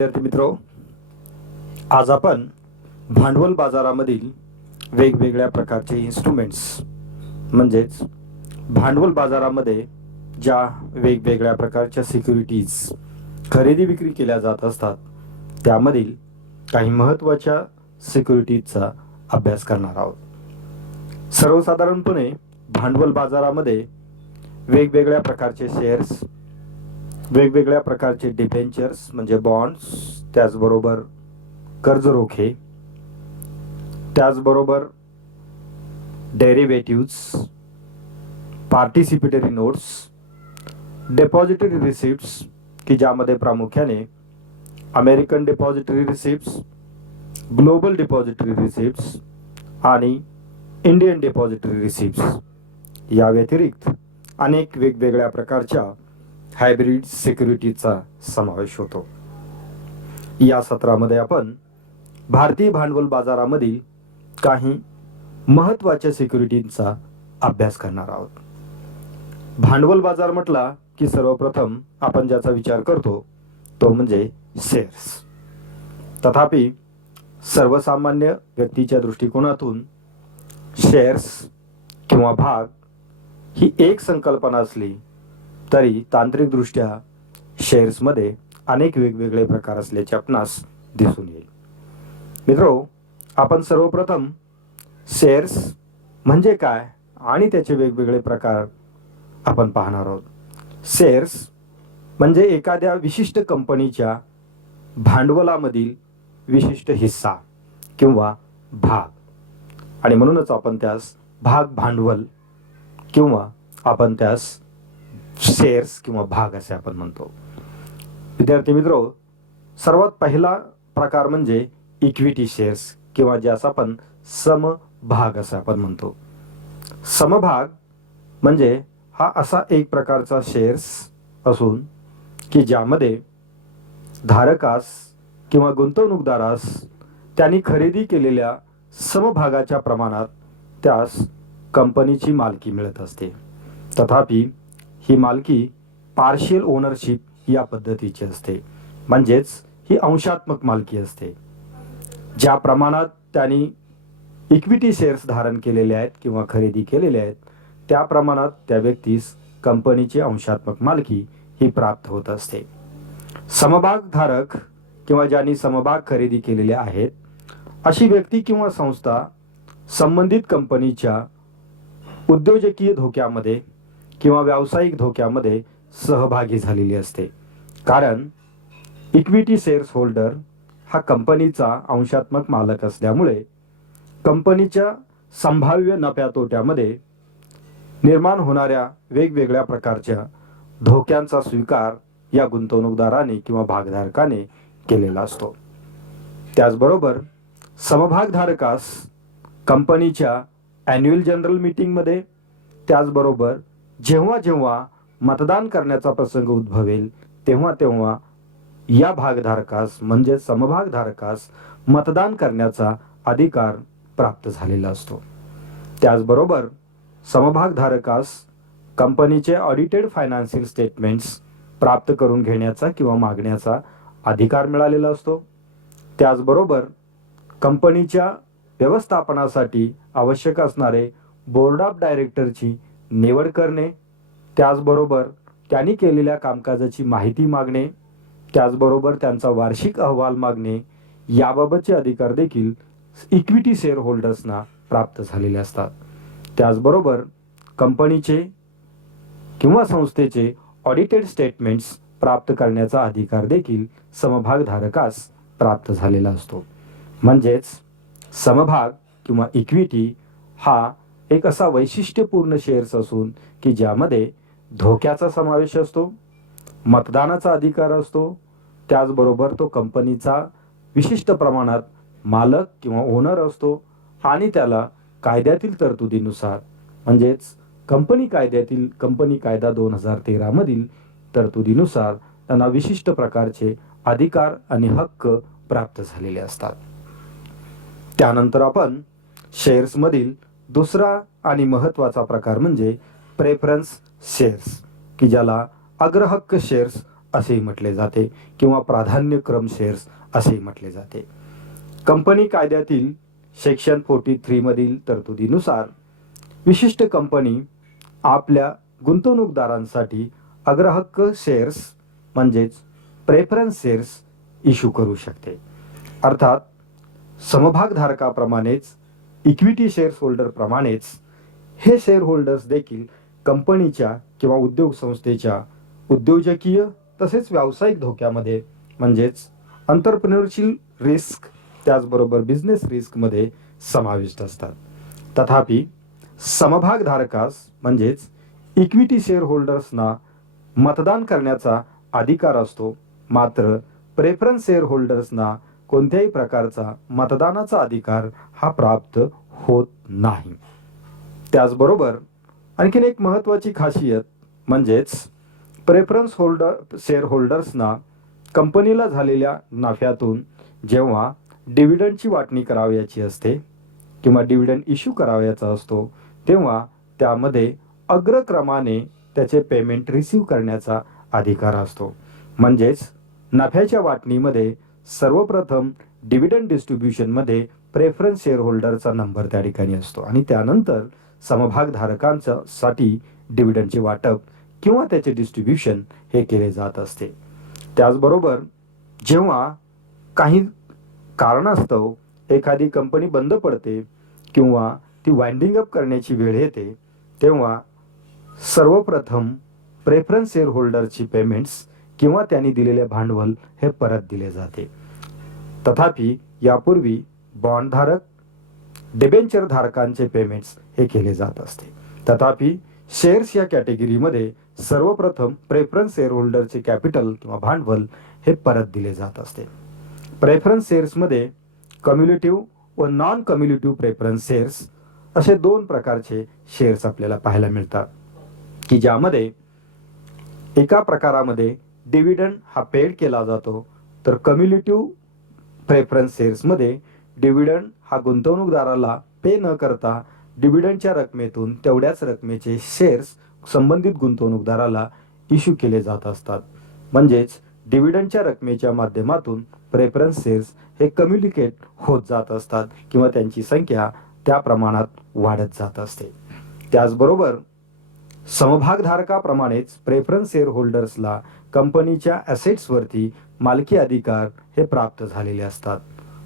विद्यार्थी मित्रो, आज आपण भांडवल बाजारामधील वेगवेगळ्या प्रकारचे इन्स्ट्रुमेंट्स म्हणजेच भांडवल बाजारामध्ये ज्या वेगवेगळ्या प्रकारच्या सिक्युरिटीज खरेदी विक्री केल्या जात असतात त्यामधील काही महत्त्वाच्या सिक्युरिटीजचा अभ्यास करणार आहोत। सर्वसाधारणपणे भांडवल बाजारामध्ये वेगवेगळ्या प्रकारचे शेअर्स, वेगवेगळ्या प्रकारचे डिबेंचर्स म्हणजे बॉन्ड्स, त्याचबरोबर कर्ज रोखे, त्याचबरोबर डेरिव्हेटिव्स, पार्टिसिपेटरी नोट्स, डिपॉझिटरी रिसिप्ट्स की ज्यामध्ये प्रामुख्याने American depository receipts, global depository receipts आणि इंडियन डिपॉझिटरी रिसिप्ट्स या व्यतिरिक्त अनेक वेगवेगळ्या प्रकारच्या हायब्रिड सिक्युरिटीजचा समावेश होतो। या सत्रामध्ये आपण भारतीय भांडवल बाजारामधील काही महत्त्वाच्या सिक्युरिटीजचा अभ्यास करणार आहोत। भांडवल बाजार म्हटला की सर्वप्रथम आपण ज्याचा विचार करतो तो म्हणजे शेअर्स। तथापि सर्वसामान्य व्यक्तीच्या दृष्टिकोनातून शेअर्स किंवा भाग ही एक संकल्पना असली तरी तांत्रिकदृष्ट्या शेअर्समध्ये अनेक वेगवेगळे प्रकार असल्याचे आपणास दिसून येईल। मित्रो, आपण सर्वप्रथम शेअर्स म्हणजे काय आणि त्याचे वेगवेगळे प्रकार आपण पाहणार आहोत। शेअर्स म्हणजे एखाद्या विशिष्ट कंपनीच्या भांडवलामधील विशिष्ट हिस्सा किंवा भाग, आणि म्हणूनच आपण त्यास भाग भांडवल किंवा आपण त्यास शेअर्स किंवा भाग असे आपण म्हणतो। विद्यार्थी मित्रो, सर्वात पहिला प्रकार म्हणजे इक्विटी शेअर्स किंवा ज्यास आपण समभाग असे आपण म्हणतो। समभाग म्हणजे हा असा एक प्रकारचा शेअर्स असून की ज्यामध्ये धारकास किंवा गुंतवणूकदारास त्यांनी खरेदी केलेल्या समभागाच्या प्रमाणात त्यास कंपनीची मालकी मिळत असते। तथापि ही मालकी पार्शियल ओनरशिप या पद्धतीची असते, म्हणजेच ही अंशात्मक मालकी असते। ज्या प्रमाणात त्यांनी इक्विटी शेअर्स धारण केलेले आहेत किंवा खरेदी केलेले आहेत त्या प्रमाणात त्या व्यक्तीस कंपनीची अंशात्मक मालकी ही प्राप्त होत असते। समभाग धारक किंवा ज्यांनी समभाग खरेदी केलेले आहेत अशी व्यक्ती किंवा संस्था संबंधित कंपनीच्या उद्योजकीय धोक्यामध्ये किंवा व्यावसायिक धोक्यामध्ये सहभागी झालेली असते, कारण इक्विटी शेअर्स होल्डर हा कंपनीचा अंशात्मक मालक असल्यामुळे कंपनीच्या संभाव्य नफ्या तोट्यामध्ये निर्माण होणाऱ्या वेगवेगळ्या प्रकारच्या धोक्यांचा स्वीकार या गुंतवणूकदाराने किंवा भागधारकाने केलेला असतो। त्याचबरोबर समभागधारकास कंपनीच्या ॲन्युअल जनरल मीटिंगमध्ये, त्याचबरोबर जेव्हा जेव्हा मतदान करण्याचा प्रसंग उद्भवेल तेव्हा तेव्हा या भागधारकास म्हणजे समभागधारकास मतदान करण्याचा अधिकार प्राप्त झालेला असतो। त्याचबरोबर समभागधारकास कंपनीचे ऑडिटेड फायनान्शियल स्टेटमेंट्स प्राप्त करून घेण्याचा किंवा मागण्याचा अधिकार मिळालेला असतो। त्याचबरोबर कंपनीच्या व्यवस्थापनासाठी आवश्यक असणारे बोर्ड ऑफ डायरेक्टरची निवड करणे, त्याचबरोबर त्यांनी केलेल्या कामकाजाची माहिती मागणे, त्याचबरोबर त्यांचा वार्षिक अहवाल मागणे याबाबतचे अधिकार देखील इक्विटी शेअर होल्डर्सना प्राप्त झालेले असतात। त्याचबरोबर कंपनीचे किंवा संस्थेचे ऑडिटेड स्टेटमेंट्स प्राप्त करण्याचा अधिकार देखील समभागधारकास प्राप्त झालेला असतो। म्हणजेच समभाग किंवा इक्विटी हा एक असा वैशिष्ट्यपूर्ण शेअर्स असून की ज्यामध्ये धोक्याचा समावेश असतो, मतदानाचा अधिकार असतो, त्याचबरोबर तो कंपनीचा विशिष्ट प्रमाणात मालक किंवा ओनर असतो आणि त्याला कायद्यातील तरतुदीनुसार म्हणजेच कंपनी कायदा 2013 मधील तरतुदीनुसार त्यांना विशिष्ट प्रकारचे अधिकार आणि हक्क प्राप्त झालेले असतात। त्यानंतर आपण शेअर्समधील दुसरा आणि महत्त्वाचा प्रकार म्हणजे प्रेफरन्स शेअर्स की ज्याला अग्रहक्क शेअर्स असेही म्हटले जाते किंवा प्राधान्यक्रम शेअर्स असेही म्हटले जाते. कंपनी कायद्यातील सेक्शन 43 मधील तरतुदीनुसार विशिष्ट कंपनी आपल्या गुंतवणूकदारांसाठी अग्रहक्क शेअर्स म्हणजेच प्रेफरन्स शेअर्स इश्यू करू शकते. अर्थात समभागधारकाप्रमाणेच इक्विटी शेअर्स होल्डर प्रमाणेच हे शेअर होल्डर्स देखील कंपनीच्या किंवा उद्योग संस्थेच्या उद्योजकीय तसेच व्यावसायिक धोक्यामध्ये म्हणजेच एंटरप्रेन्योरशिप रिस्क त्याचबरोबर बिझनेस रिस्कमध्ये समाविष्ट असतात. तथापि समभागधारकास म्हणजेच इक्विटी शेअर होल्डर्सना मतदान करण्याचा अधिकार असतो, मात्र प्रेफरन्स शेअर होल्डर्सना कोणत्याही प्रकारचा मतदानाचा अधिकार हा प्राप्त होत नाही. त्याचबरोबर आणखीन एक महत्त्वाची खासियत म्हणजेच प्रेफरन्स शेअर होल्डर्सना कंपनीला झालेल्या नफ्यातून जेव्हा डिव्हिडंडची वाटणी करावयाची असते किंवा डिव्हिडंड इश्यू करावयाचा असतो तेव्हा त्यामध्ये अग्रक्रमाने त्याचे पेमेंट रिसीव करण्याचा अधिकार असतो. म्हणजेच नफ्याच्या वाटणीमध्ये सर्वप्रथम डिव्हिडंड डिस्ट्रीब्युशनमध्ये प्रेफरन्स शेअर होल्डरचा नंबर त्या ठिकाणी असतो आणि त्यानंतर समभागधारकांसाठी डिव्हिडंडचे वाटप किंवा त्याचे डिस्ट्रीब्युशन हे केले जात असते. त्याचबरोबर जेव्हा काही कारणास्तव एखादी कंपनी बंद पडते किंवा ती वाइंडिंग अप करण्याची वेळ येते तेव्हा सर्वप्रथम प्रेफरन्स शेअर होल्डरची पेमेंट्स किंवा त्यांनी दिलेले भांडवल हे परत दिले जाते. तथापि यापूर्वी बॉन्डधारक डिबेंचर धारकांचे पेमेंट्स हे केले जात असते. तथापि शेअर्स या कॅटेगरीमध्ये सर्वप्रथम प्रेफरन्स शेअर होल्डरचे कॅपिटल किंवा भांडवल हे परत दिले जात असते. प्रेफरन्स शेअर्समध्ये कम्युलेटिव्ह व नॉन कम्युलेटिव्ह प्रेफरन्स शेअर्स असे दोन प्रकारचे शेअर्स आपल्याला पाहायला मिळतात की ज्यामध्ये एका प्रकारामध्ये डिव्हिडंड हा पेड केला जातो तर कम्युलेटिव्ह प्रेफरन्स शेअर्समध्ये डिव्हिडंड हा गुंतवणूकदाराला पे न करता डिव्हिडंडच्या रकमेतून तेवढ्याच रकमेचे शेअर्स संबंधित गुंतवणूकदाराला इश्यू केले जात असतात. म्हणजेच डिव्हिडंडच्या रकमेच्या माध्यमातून प्रेफरन्स शेअर्स हे कम्युनिकेट होत जात असतात किंवा त्यांची संख्या त्या प्रमाणात वाढत जात असते. त्याचबरोबर समभागधारकाप्रमाणेच प्रेफरन्स शेअर होल्डर्सला कंपनीच्या ॲसेट्सवरती मालकी अधिकार हे प्राप्त झालेले असतात.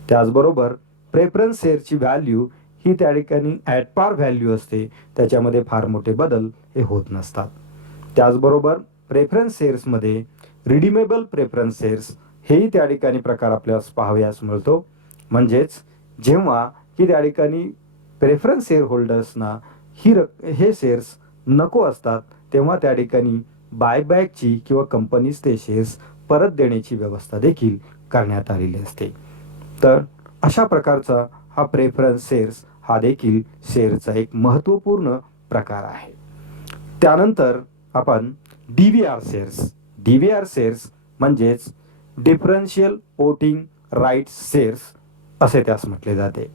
त्याचबरोबर प्रेफरन्स शेअरची व्हॅल्यू ही त्या ठिकाणी ॲट पार व्हॅल्यू असते, त्याच्यामध्ये फार मोठे बदल हे होत नसतात. त्याचबरोबर प्रेफरन्स शेअर्समध्ये रिडीमेबल प्रेफरन्स शेअर्स हेही त्या ठिकाणी प्रकार आपल्याला पाहावयास मिळतो. म्हणजेच जेव्हा की त्या ठिकाणी प्रेफरन्स शेअर होल्डर्सना हे शेअर्स नको असतात तेव्हा त्या ठिकाणी बायबॅकची किंवा कंपनीज ते शेअर्स परत देण्याची व्यवस्था देखील करण्यात आलेली असते. तर अशा प्रकारचा हा प्रेफरन्स शेअर्स हा देखील शेअरचा एक महत्त्वपूर्ण प्रकार आहे. त्यानंतर आपण DVR शेअर्स म्हणजेच डिफरन्शियल वोटिंग राईट्स शेअर्स असे त्यास म्हटले जाते.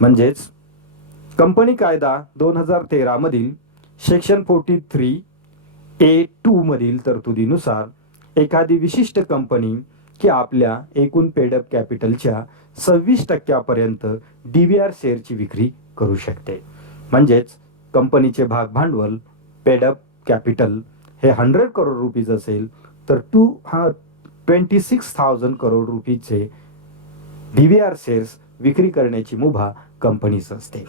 म्हणजेच कंपनी कायदा 2013 मधील सेक्शन 43A2 मधील तरतुदीनुसार एखादी विशिष्ट कंपनी की आपल्या एकूण पेडअप कॅपिटलच्या 26% DVR शेअरची विक्री करू शकते. म्हणजेच कंपनीचे भाग भांडवल पेडअप कॅपिटल हे 100 करोड रुपीज असेल तर 26,000 करोड रुपीचे DVR शेअर्स विक्री करण्याची मुभा कंपनीस असते.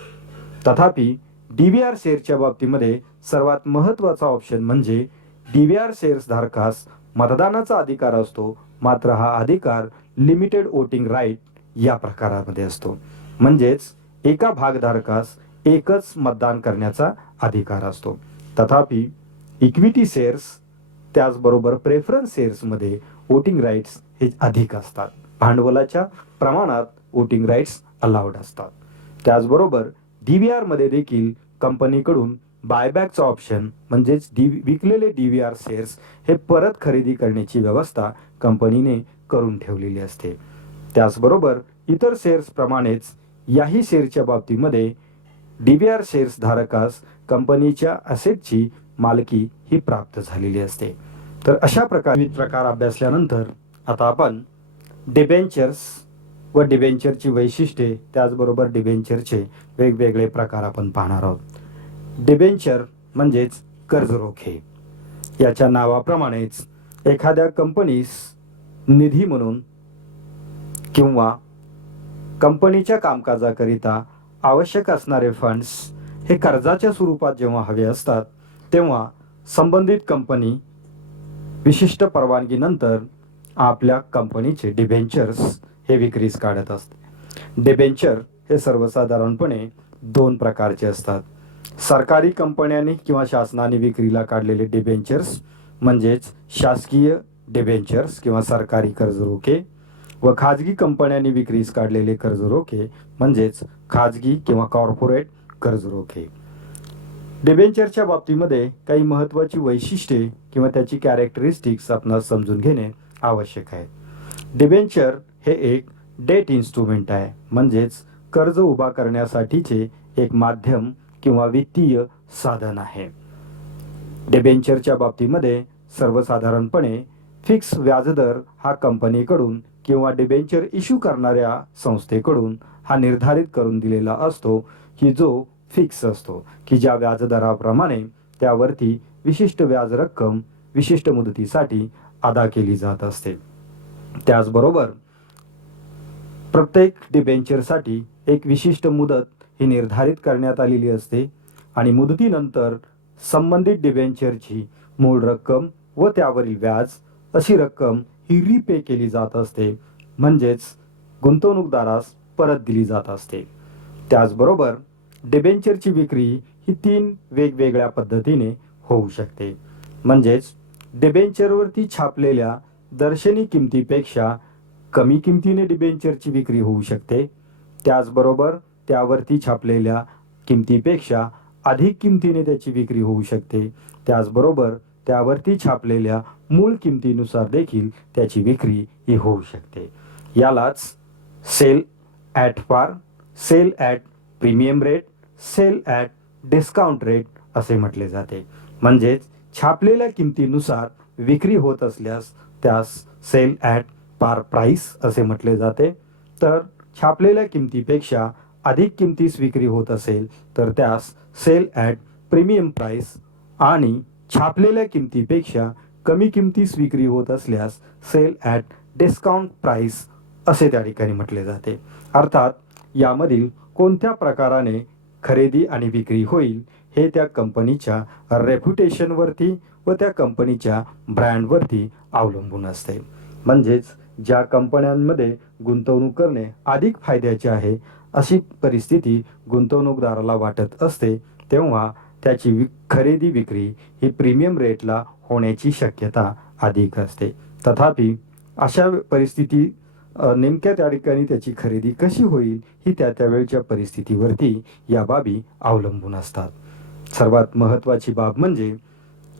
तथापि DVR शेअरच्या बाबतीमध्ये सर्वात महत्त्वाचा ऑप्शन म्हणजे DVR शेअर्स धारकास मतदानाचा अधिकार असतो, मात्र हा अधिकार लिमिटेड वोटिंग राईट या प्रकारामध्ये असतो. म्हणजेच एका भागधारकास एकच मतदान करण्याचा अधिकार असतो. तथापि इक्विटी शेअर्स त्याचबरोबर प्रेफरन्स शेअर्समध्ये वोटिंग राईट्स हे अधिक असतात. भांडवलाच्या प्रमाणात वोटिंग राईट्स अलाउड असतात. त्याचबरोबर DVR मध्ये देखील कंपनीकडून बायबॅकचा ऑप्शन म्हणजेच विकलेले DVR शेअर्स हे परत खरेदी करण्याची व्यवस्था कंपनीने करून ठेवलेली असते. त्याचबरोबर इतर शेअर्स प्रमाणेच याही शेअरच्या बाबतीमध्ये DVR शेअर्स धारकास कंपनीच्या ॲसेटची मालकी ही प्राप्त झालेली असते. तर अशा प्रकारे विविध प्रकार अभ्यासल्यानंतर आता आपण डिबेंचर्स व डिबेंचरची वैशिष्ट्ये त्याचबरोबर डिबेंचरचे वेगवेगळे प्रकार आपण पाहणार आहोत। डिबेंचर म्हणजेच कर्ज रोखे। याच्या नावाप्रमाणेच एखाद्या कंपनीस निधी म्हणून किंवा कंपनीच्या कामकाजाकरिता आवश्यक असणारे फंड्स हे कर्जाच्या स्वरूपात जेव्हा हवे असतात तेव्हा संबंधित कंपनी विशिष्ट परवानगीनंतर आपल्या कंपनीचे डिबेंचर्स हे विक्रीस काढत असते। डिबेंचर हे सर्वसाधारणपणे दोन प्रकारचे असतात। सरकारी कंपन्यांनी किंवा शासनाने विक्रीला काढलेले डिबेंचर्स म्हणजेच शासकीय डिबेंचर्स किंवा सरकारी कर्ज रोखे व खाजगी कंपन्यांनी विक्रीस काढलेले कर्ज रोखे म्हणजेच खाजगी किंवा कॉर्पोरेट कर्ज रोखे। डिबेंचरच्या बाबतीमध्ये काही महत्त्वाची वैशिष्ट्ये किंवा त्याची कॅरेक्टरिस्टिक्स आपणास समजून घेणे आवश्यक आहे। डिबेंचर हे एक डेट इन्स्ट्रुमेंट आहे, म्हणजेच कर्ज उभा करण्यासाठीचे एक माध्यम किंवा वित्तीय साधन आहे। डिबेंचरच्या बाबतीमध्ये सर्वसाधारणपणे फिक्स व्याजदर हा कंपनीकडून किंवा डिबेंचर इश्यू करणाऱ्या संस्थेकडून हा निर्धारित करून दिलेला असतो की जो फिक्स असतो की ज्या व्याजदराप्रमाणे त्यावरती विशिष्ट व्याज रक्कम विशिष्ट मुदतीसाठी अदा केली जात असते। त्याचबरोबर प्रत्येक डिबेंचरसाठी एक विशिष्ट मुदत ही निर्धारित करण्यात आलेली असते आणि मुदतीनंतर संबंधित डिबेंचरची मूळ रक्कम व त्यावरील व्याज अशी रक्कम ही रीपे केली जात असते, म्हणजेच गुंतवणूकदारास परत दिली जात असते। त्याचबरोबर डिबेंचरची विक्री ही तीन वेगवेगळ्या पद्धतीने होऊ शकते, म्हणजेच डिबेंचरवरती छापलेल्या दर्शनी किमतीपेक्षा कमी किमतीने डिबेंचरची विक्री होऊ शकते। त्याचबरोबर त्यावरती छापलेल्या किमतीपेक्षा अधिक किमतीने त्याची विक्री होऊ शकते। त्याचबरोबर त्यावरती छापलेल्या मूळ किमतीनुसार देखील त्याची विक्री ही होऊ शकते। यालाच sale at par, sale at premium rate, sale at discount rate असे म्हटले जाते। म्हणजेच छापलेल्या किमतीनुसार विक्री होत असल्यास त्यास सेल ॲट पार प्राइस असे म्हटले जाते। तर छापलेल्या किमतीपेक्षा अधिक किमतीस विक्री होत असेल तर त्यास सेल ॲट प्रीमियम प्राइस आणि छापलेल्या किमतीपेक्षा कमी किमतीस विक्री होत असल्यास सेल ॲट डिस्काउंट प्राइस असे त्या ठिकाणी म्हटले जाते। अर्थात यामधील कोणत्या प्रकाराने खरेदी आणि विक्री होईल हे त्या कंपनीच्या रेप्युटेशनवरती व त्या कंपनीच्या ब्रँडवरती अवलंबून असते। म्हणजेच ज्या कंपन्यांमध्ये गुंतवणूक करणे अधिक फायद्याचे आहे अशी परिस्थिती गुंतवणूकदाराला वाटत असते तेव्हा त्याची खरेदी विक्री ही प्रीमियम रेटला होण्याची शक्यता अधिक असते। तथापि अशा परिस्थिती नेमक्या त्या ठिकाणी त्याची खरेदी कशी होईल ही त्या वेळच्या परिस्थितीवरती या बाबी अवलंबून असतात। सर्वात महत्त्वाची बाब म्हणजे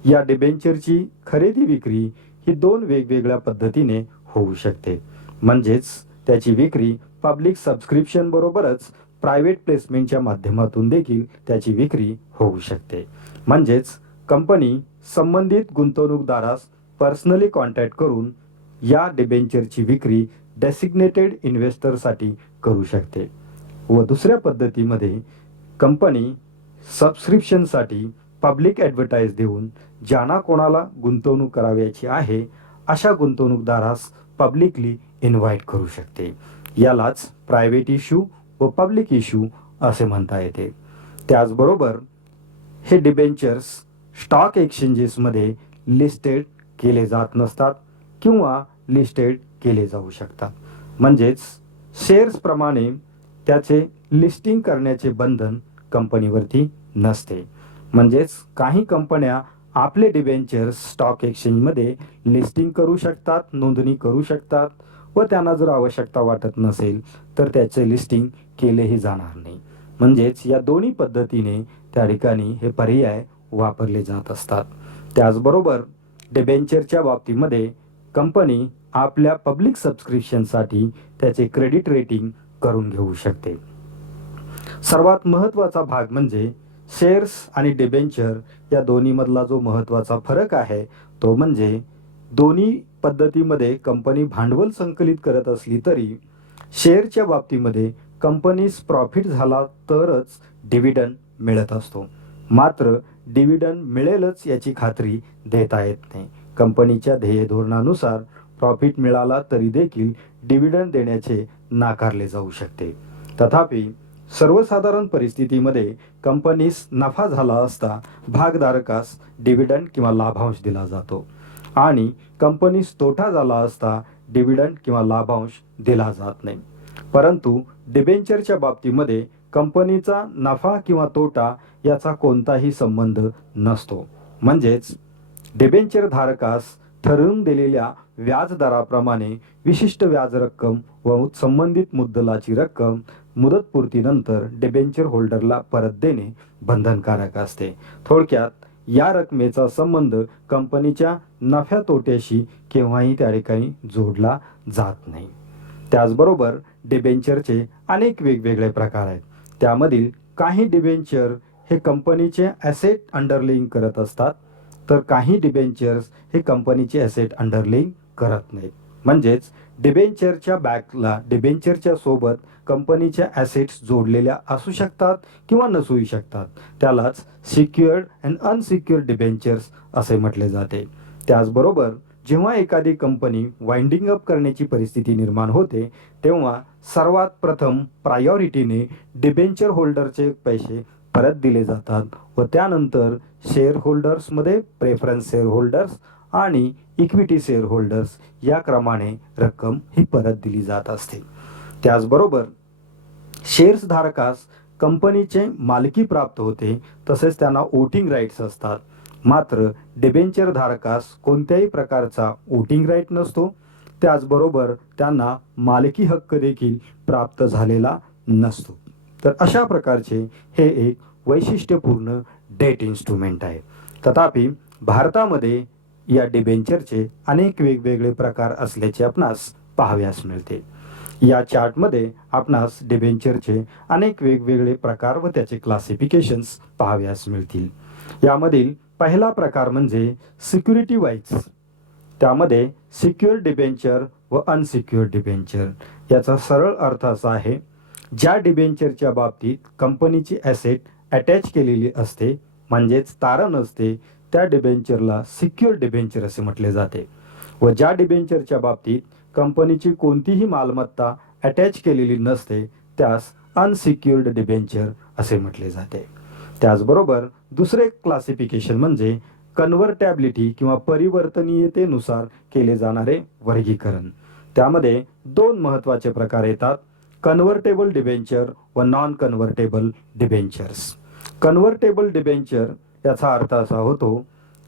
या डिबेंचरची खरेदी विक्री ही दोन वेगवेगळ्या पद्धतीने होऊ शकते, म्हणजेच त्याची विक्री पब्लिक सबस्क्रिप्शन बरोबरच प्रायव्हेट प्लेसमेंटच्या माध्यमातून देखील त्याची विक्री होऊ शकते। म्हणजेच कंपनी संबंधित गुंतवणूकदारास पर्सनली कॉन्टॅक्ट करून या डिबेंचरची विक्री डेसिग्नेटेड इन्व्हेस्टरसाठी करू शकते व दुसऱ्या पद्धतीमध्ये कंपनी सबस्क्रिप्शनसाठी पब्लिक ॲडव्हर्टाइज देऊन ज्यांना कोणाला गुंतवणूक करावयाची आहे अशा गुंतवणूकदारास पब्लिकली इन्व्हाइट करू शकते। यालाच प्रायव्हेट इश्यू व पब्लिक इश्यू असे म्हणता येते। त्याचबरोबर हे डिबेंचर्स स्टॉक एक्सचेंजेसमध्ये लिस्टेड केले जात नसतात किंवा लिस्टेड केले जाऊ शकतात, म्हणजेच शेअर्सप्रमाणे त्याचे लिस्टिंग करण्याचे बंधन कंपनीवरती नसते। म्हणजेच काही कंपन्या आपले डिबेंचर्स स्टॉक एक्सचेंजमध्ये लिस्टिंग करू शकतात, नोंदणी करू शकतात व त्यांना जर आवश्यकता वाटत नसेल तर त्याचे लिस्टिंग केलेही जाणार नाही। म्हणजेच या दोन्ही पद्धतीने त्या ठिकाणी हे पर्याय वापरले जात असतात। त्याचबरोबर डिबेंचरच्या बाबतीमध्ये कंपनी आपल्या पब्लिक सबस्क्रिप्शनसाठी त्याचे क्रेडिट रेटिंग करून घेऊ शकते। सर्वात महत्त्वाचा भाग म्हणजे शेअर्स आणि डिबेंचर या दोन्हीमधला जो महत्त्वाचा फरक आहे तो म्हणजे दोन्ही पद्धतीमध्ये कंपनी भांडवल संकलित करत असली तरी शेअरच्या बाबतीमध्ये कंपनीस प्रॉफिट झाला तरच डिव्हिडंड मिळत असतो. मात्र डिव्हिडंड मिळेलच याची खात्री देता येत नाही. कंपनीच्या ध्येय धोरणानुसार प्रॉफिट मिळाला तरी देखील डिव्हिडंड देण्याचे नाकारले जाऊ शकते. तथापि सर्वसाधारण परिस्थितीमध्ये कंपनीस नफा झाला असता भागधारकास डिव्हिडंड किंवा लाभांश दिला जातो आणि कंपनीस तोटा झाला असता डिव्हिडंड किंवा लाभांश दिला जात नाही. परंतु डिबेंचरच्या बाबतीमध्ये कंपनीचा नफा किंवा तोटा याचा कोणताही संबंध नसतो. म्हणजेच डिबेंचर धारकास ठरवून दिलेल्या व्याजदराप्रमाणे विशिष्ट व्याज रक्कम व संबंधित मुद्दलाची रक्कम मुदतपूर्तीनंतर डिबेंचर होल्डरला परत देणे बंधनकारक असते. थोडक्यात या रकमेचा संबंध कंपनीच्या नफ्या तोट्याशी केव्हाही त्या ठिकाणी जोडला जात नाही. त्याचबरोबर डिबेंचरचे अनेक वेगवेगळे प्रकार आहेत. त्यामधील काही डिबेंचर हे कंपनीचे ॲसेट अंडरलेइंग करत असतात, तर काही डिबेंचर्स हे कंपनीचे ॲसेट अंडरलेइंग करत नाहीत. म्हणजेच डिबेंचरच्या बॅकला डिबेंचरच्या सोबत कंपनीच्या ॲसेट्स जोडलेल्या असू शकतात किंवा नसूही शकतात. त्यालाच सिक्युअर्ड अँड अनसिक्युअर्ड डिबेंचर्स असे म्हटले जाते. त्याचबरोबर जेव्हा एखादी कंपनी वाइंडिंग अप करण्याची परिस्थिती निर्माण होते तेव्हा सर्वात प्रथम प्रायोरिटीने डिबेंचर होल्डरचे पैसे परत दिले जातात व त्यानंतर शेअर होल्डर्समध्ये प्रेफरन्स शेअर होल्डर्स आणि इक्विटी शेअर होल्डर्स या क्रमाने रक्कम ही परत दिली जात असते. त्याचबरोबर शेअर्स धारकास कंपनीचे मालकी प्राप्त होते, तसेच त्यांना वोटिंग राईट्स असतात. मात्र डिबेंचर धारकास कोणत्याही प्रकारचा वोटिंग राईट नसतो. त्याचबरोबर त्यांना मालकी हक्क देखील प्राप्त झालेला नसतो. तर अशा प्रकारचे हे एक वैशिष्ट्यपूर्ण डेट इन्स्ट्रुमेंट आहे. तथापि भारतामध्ये या डिबेंचरचे अनेक वेगवेगळे प्रकार असल्याचे आपणास पाहाव्यास मिळते. या चार्टमध्ये आपणास डिबेंचरचे अनेक वेगवेगळे प्रकार व त्याचे क्लासिफिकेशन्स पाहाव्यास मिळतील. यामधील पहिला प्रकार म्हणजे सिक्युरिटी वाईज. त्यामध्ये सिक्युअर्ड डिबेंचर व अनसिक्युअर्ड डिबेंचर. याचा सरळ अर्थ असा आहे, ज्या डिबेंचरच्या बाबतीत कंपनीची ॲसेट अटॅच केलेली असते म्हणजेच तारण असते त्या डिबेंचरला सिक्युअर्ड डिबेंचर असे म्हटले जाते. व ज्या डिबेंचरच्या बाबतीत कंपनीची कोणतीही मालमत्ता अटॅच केलेली नसते त्यास अनसिक्युअर्ड डिबेंचर असे म्हटले जाते. त्याचबरोबर दुसरे क्लासिफिकेशन म्हणजे कन्व्हर्टॅबिलिटी किंवा परिवर्तनीयतेनुसार केले जाणारे वर्गीकरण. त्यामध्ये दोन महत्त्वाचे प्रकार येतात, कन्व्हर्टेबल डिबेंचर व non convertible debentures. Convertible debenture याचा अर्थ असा होतो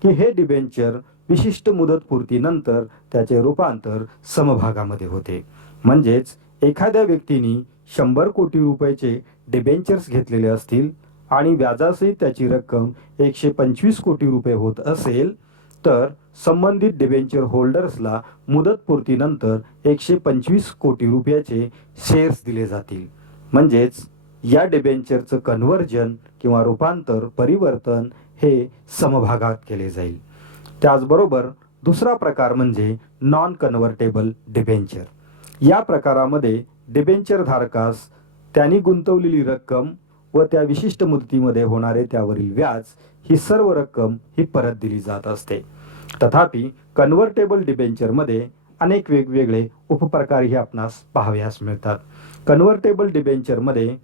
की हे डिबेंचर विशिष्ट मुदतपूर्तीनंतर त्याचे रूपांतर समभागामध्ये होते. म्हणजेच एखाद्या व्यक्तीने 100 कोटी रुपयाचे डिबेंचर्स घेतलेले असतील आणि व्याजासहित त्याची रक्कम 125 कोटी रुपये होत असेल तर संबंधित डिबेंचर होल्डर्सला मुदतपूर्तीनंतर 125 कोटी रुपयाचे शेअर्स दिले जातील. म्हणजेच या डिबेंचरचं कन्व्हर्जन किंवा रूपांतर परिवर्तन हे समभागात केले जाईल. त्याचबरोबर दुसरा प्रकार म्हणजे नॉन कन्व्हर्टेबल डिबेंचर. या प्रकारामध्ये डिबेंचर धारकास त्यांनी गुंतवलेली रक्कम व त्या विशिष्ट मुदतीमध्ये होणारे त्यावरील व्याज ही सर्व रक्कम ही परत दिली जात असते. तथापि कन्व्हर्टेबल डिबेंचरमध्ये अनेक वेगवेगळे उपप्रकारही आपणास पाहाव्यास मिळतात. कन्व्हर्टेबल डिबेंचरमध्ये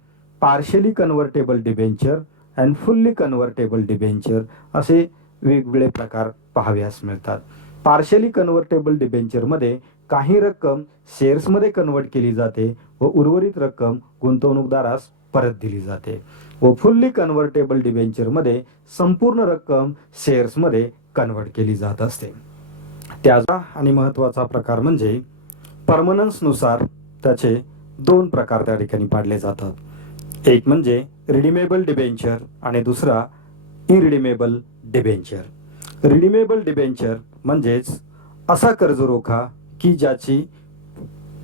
partially convertible debenture and fully convertible debenture असे वेगवेगळे प्रकार पाहाव्यास मिळतात. पार्शली कन्व्हर्टेबल डिबेंचरमध्ये काही रक्कम शेअर्समध्ये कन्व्हर्ट केली जाते व उर्वरित रक्कम गुंतवणूकदारास परत दिली जाते. व फुल्ली कन्व्हर्टेबल डिबेंचरमध्ये संपूर्ण रक्कम शेअर्समध्ये कन्व्हर्ट केली जात असते. त्याचा आणि महत्त्वाचा प्रकार म्हणजे परमनन्सनुसार त्याचे दोन प्रकार त्या ठिकाणी पाडले जातात. एक म्हणजे रिडीमेबल डिबेंचर आणि दुसरा इरिडीमेबल डिबेंचर. रिडीमेबल डिबेंचर म्हणजेच असा कर्जरोखा की ज्याची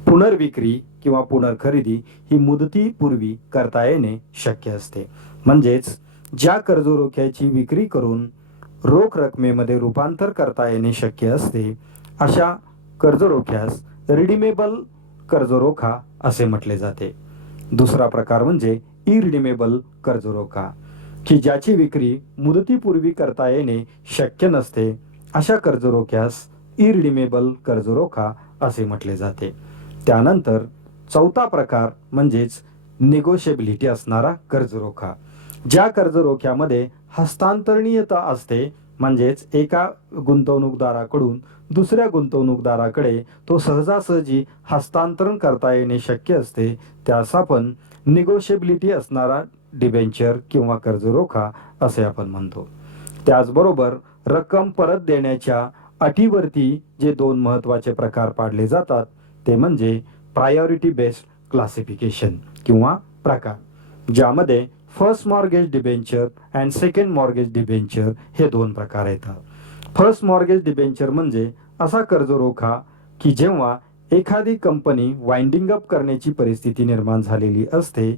पुनर्विक्री किंवा पुनर्खरेदी ही मुदतीपूर्वी करता येणे शक्य असते. म्हणजेच ज्या कर्जरोख्याची विक्री करून रोख रकमेमध्ये रूपांतर करता येणे शक्य असते अशा कर्जरोख्यास रिडीमेबल कर्जरोखा असे म्हटले जाते. दुसरा प्रकार म्हणजे इरिडीमेबल कर्जरोखा, की ज्याची विक्री मुदतीपूर्वी करता येणे शक्य नसते. अशा कर्जरोख्यास इरिडीमेबल कर्जरोखा असे म्हटले जाते. त्यानंतर चौथा प्रकार म्हणजेच निगोशिएबिलिटी असणारा कर्जरोखा, ज्या कर्जरोख्यामध्ये हस्तांतरणीयता असते, म्हणजेच एका गुंतवणूकदाराकडून दुसऱ्या गुंतवणूकदाराकडे तो सहजासहजी हस्तांतरण करता येणे शक्य असते, त्यास आपण निगोशिएबिलिटी असणारा डिबेंचर किंवा कर्जरोखा असे आपण म्हणतो. त्याचबरोबर रक्कम परत देण्याच्या अटीवरती जे दोन महत्त्वाचे प्रकार पाडले जातात ते म्हणजे प्रायोरिटी बेस्ड क्लासिफिकेशन किंवा प्रकार, ज्यामध्ये first mortgage debenture and second mortgage debenture हे दोन प्रकार येतात. फर्स्ट मॉर्गेज डिबेंचर म्हणजे असा कर्जरोखा की जेव्हा एखादी कंपनी वाइंडिंग अप करण्याची परिस्थिती निर्माण झालेली असते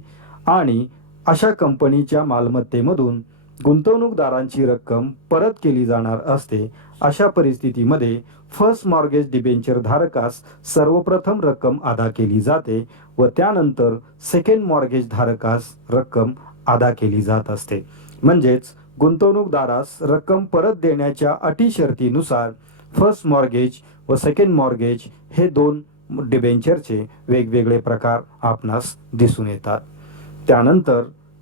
आणि अशा कंपनीच्या मालमत्तेमधून गुंतवणूकदारांची रक्कम परत केली जाणार असते. अशा परिस्थितीमध्ये फर्स्ट मॉर्गेज डिबेंचर धारकास सर्वप्रथम रक्कम अदा केली जाते व त्यानंतर सेकंड मॉर्गेज धारकास रक्कम अदा केली जात असते. म्हणजेच गुंतवणूकदारास रक्कम परत देण्याच्या अटी शर्तीनुसार फर्स्ट मॉर्गेज व सेकंड मॉर्गेज हे दोन डिबेंचरचे वेगवेगळे प्रकार आपणास दिसून येतात. त्यानंतर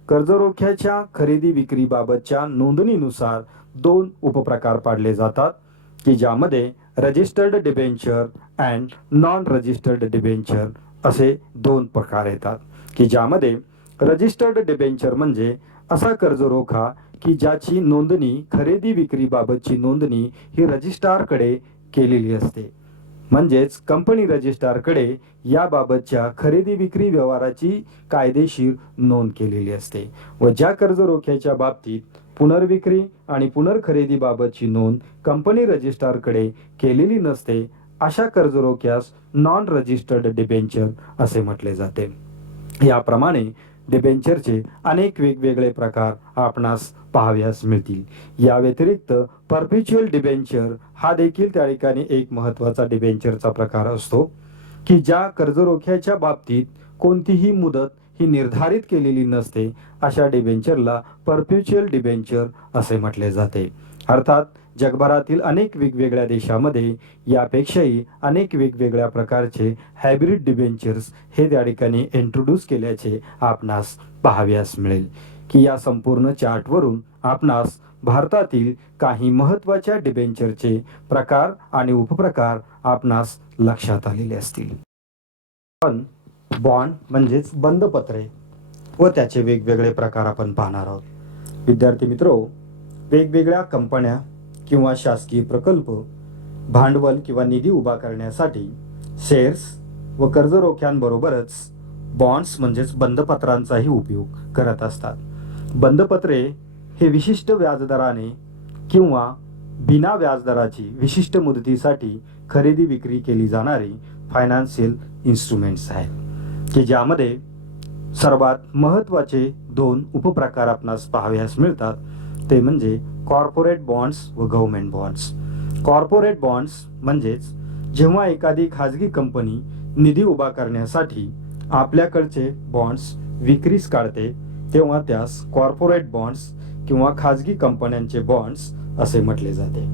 कर्जरोख्याच्या खरेदी विक्रीबाबतच्या नोंदणीनुसार दोन उपप्रकार पाडले जातात, की ज्यामध्ये registered debenture and non registered debenture असे दोन प्रकार येतात. की ज्यामध्ये रजिस्टर्ड डिबेंचर म्हणजे असा कर्जरोखा की ज्याची नोंदणी खरेदी विक्रीबाबतची नोंदणी ही रजिस्ट्रारकडे केलेली असते, म्हणजेच कंपनी रजिस्ट्रारकडे याबाबतच्या खरेदी विक्री व्यवहाराची कायदेशीर नोंद केलेली असते व ज्या कर्जरोख्याच्या बाबतीत पुनर्विक्री आणि पुनर्खरेदीबाबतची नोंद कंपनी रजिस्ट्रारकडे केलेली नसते अशा कर्जरोख्यास नॉन रजिस्टर्ड डिबेंचर असे म्हटले जाते. याप्रमाणे डिबेंचरचे अनेक वेगवेगळे प्रकार आपणास पाहाव्यास मिळतील. या व्यतिरिक्त परपेच्युअल डिबेंचर हा देखील त्या ठिकाणी एक महत्त्वाचा डिबेंचरचा प्रकार असतो, की ज्या कर्जरोख्याच्या बाबतीत कोणतीही मुदत ही निर्धारित केलेली नसते. अशा डिबेंचरला परपेच्युअल डिबेंचर असे म्हटले जाते. अर्थात जगभरातील अनेक वेगवेगळ्या देशामध्ये यापेक्षाही अनेक वेगवेगळ्या प्रकारचे हायब्रिड डिबेंचर्स हे त्या ठिकाणी इंट्रोड्यूस केल्याचे आपणास पाहाव्यास मिळेल. की या संपूर्ण चार्टवरून आपणास भारतातील काही महत्त्वाच्या डिबेंचरचे प्रकार आणि उपप्रकार आपणास लक्षात आलेले असतील. पण बॉन्ड म्हणजेच बंधपत्रे व त्याचे वेगवेगळे प्रकार आपण पाहणार आहोत. विद्यार्थी मित्रो, वेगवेगळ्या कंपन्या किंवा शासकीय प्रकल्प भांडवल किंवा निधी उभा करण्यासाठी शेअर्स व कर्जरोख्यांबरोबरच बॉन्ड्स म्हणजेच बंधपत्रांचाही उपयोग करत असतात. बंधपत्रे हे विशिष्ट व्याजदराने किंवा बिना व्याजदराची विशिष्ट मुदतीसाठी खरेदी विक्री केली जाणारी फायनान्शियल इन्स्ट्रुमेंट्स आहेत, की ज्यामध्ये सर्वात महत्त्वाचे दोन उपप्रकार आपणास पाहाव्यास मिळतात. ते म्हणजे कॉर्पोरेट बॉन्ड्स व गव्हर्नमेंट बॉन्ड्स. कॉर्पोरेट बॉन्ड्स म्हणजेच जेव्हा एखादी खाजगी कंपनी निधी उभा करण्यासाठी आपल्याकडचे बॉन्ड्स विक्रीस काढते तेव्हा त्यास कॉर्पोरेट बॉन्ड्स किंवा खाजगी कंपन्यांचे बॉन्ड्स असे म्हटले जाते.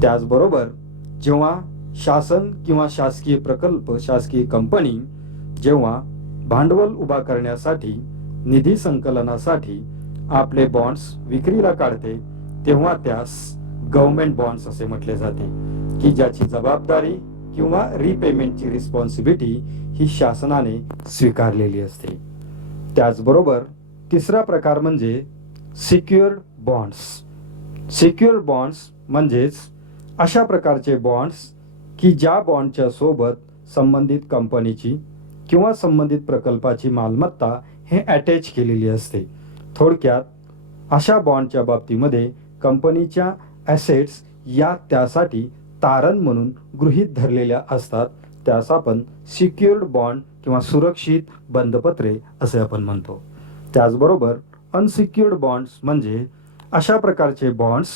त्याचबरोबर जेव्हा शासन किंवा शासकीय प्रकल्प शासकीय कंपनी जेव्हा भांडवल उभा करण्यासाठी निधी संकलनासाठी आपले बॉन्ड्स विक्रीला काढते तेव्हा त्यास गव्हर्नमेंट बॉन्ड्स असे म्हटले जाते, की ज्याची जबाबदारी किंवा रिपेमेंटची रिस्पॉन्सिबिलिटी ही शासनाने स्वीकारलेली असते. त्याचबरोबर तिसरा प्रकार म्हणजे सिक्युअर्ड बॉन्ड्स. सिक्युअर्ड बॉन्ड्स म्हणजेच अशा प्रकारचे बॉन्ड्स की ज्या बॉन्डच्या सोबत संबंधित कंपनीची किंवा संबंधित प्रकल्पाची मालमत्ता हे अटॅच केलेली असते. थोडक्यात अशा बॉन्डच्या बाबतीमध्ये कंपनीच्या ॲसेट्स या त्यासाठी तारण म्हणून गृहीत धरलेल्या असतात. त्यास आपण सिक्युअर्ड बॉन्ड किंवा सुरक्षित बंधपत्रे असे आपण म्हणतो. त्याचबरोबर अनसिक्युअर्ड बॉन्ड्स म्हणजे अशा प्रकारचे बॉन्ड्स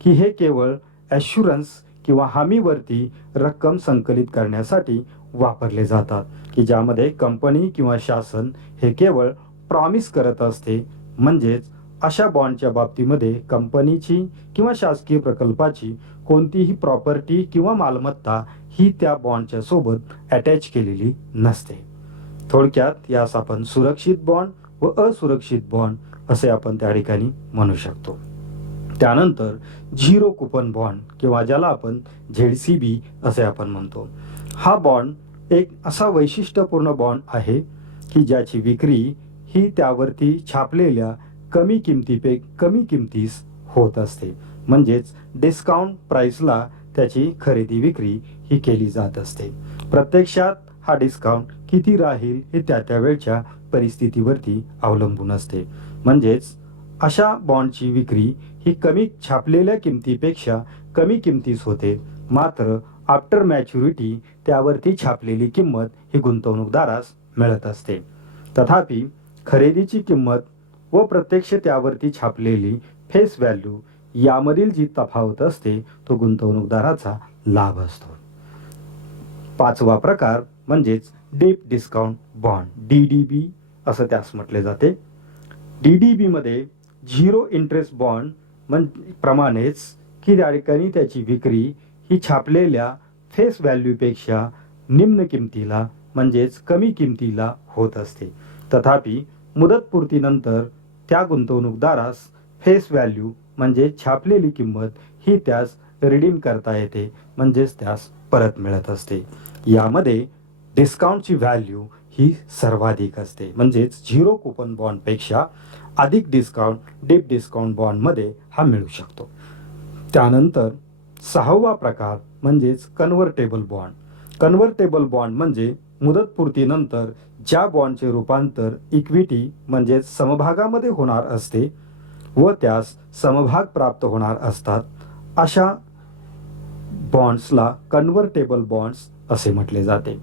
की हे केवळ ॲश्युरन्स किंवा हमीवरती रक्कम संकलित करण्यासाठी वापरले जातात, की ज्यामध्ये कंपनी किंवा शासन हे केवळ प्रॉमिस करत असते. म्हणजेच अशा बॉन्डच्या बाबतीमध्ये कंपनीची किंवा शासकीय प्रकल्पाची कोणतीही प्रॉपर्टी किंवा मालमत्ता ही त्या बॉन्डच्या सोबत अटॅच केलेली नसते. थोडक्यात यास आपण सुरक्षित बॉन्ड व असुरक्षित बॉन्ड असे आपण त्या ठिकाणी म्हणू शकतो. त्यानंतर झिरो कुपन बॉन्ड किंवा ज्याला आपण ZCB असे आपण म्हणतो. हा बॉन्ड एक असा वैशिष्ट्यपूर्ण बॉन्ड आहे की ज्याची विक्री ही त्यावरती छापलेल्या कमी किमतीस होत असते. म्हणजेच डिस्काउंट प्राइसला त्याची खरेदी विक्री ही केली जात असते. प्रत्यक्षात हा डिस्काउंट किती राहील हे त्या वेळच्या परिस्थितीवरती अवलंबून असते. म्हणजेच अशा बॉन्डची विक्री ही कमी छापलेल्या किमतीपेक्षा कमी किमतीस होते. मात्र आफ्टर मॅच्युरिटी त्यावरती छापलेली किंमत ही गुंतवणूकदारास मिळत असते. तथापि खरेदीची किंमत व प्रत्यक्ष त्यावरती छापलेली फेस व्हॅल्यू यामधील जी तफावत असते तो गुंतवणूकदाराचा लाभ असतो. पाचवा प्रकार म्हणजेच डीप डिस्काउंट बॉन्ड, DDB असं त्यास म्हटले जाते. DDB मध्ये झिरो इंटरेस्ट बॉन्ड प्रमाणेच की त्या ठिकाणी त्याची विक्री ही छापलेल्या फेस व्हॅल्यूपेक्षा निम्न किमतीला म्हणजेच कमी किमतीला होत असते. तथापि मुदतपूर्तीनंतर त्या गुंतवणूकदारास फेस व्हॅल्यू म्हणजे छापलेली किंमत ही त्यास रिडीम करता येते, म्हणजेच त्यास परत मिळत असते. यामध्ये डिस्काउंटची व्हॅल्यू ही सर्वाधिक असते. म्हणजेच झिरो कुपन बॉन्डपेक्षा अधिक डिस्काउंट डीप डिस्काउंट बॉन्डमध्ये हा मिळू शकतो. त्यानंतर सहावा प्रकार म्हणजेच कन्व्हर्टेबल बॉन्ड. कन्व्हर्टेबल बॉन्ड म्हणजे मुदतपूर्तीनंतर ज्या बॉन्डचे रूपांतर इक्विटी म्हणजेच समभागामध्ये होणार असते व त्यास समभाग प्राप्त होणार असतात, अशा बॉन्ड्सला कन्व्हर्टेबल बॉन्ड्स असे म्हटले जाते.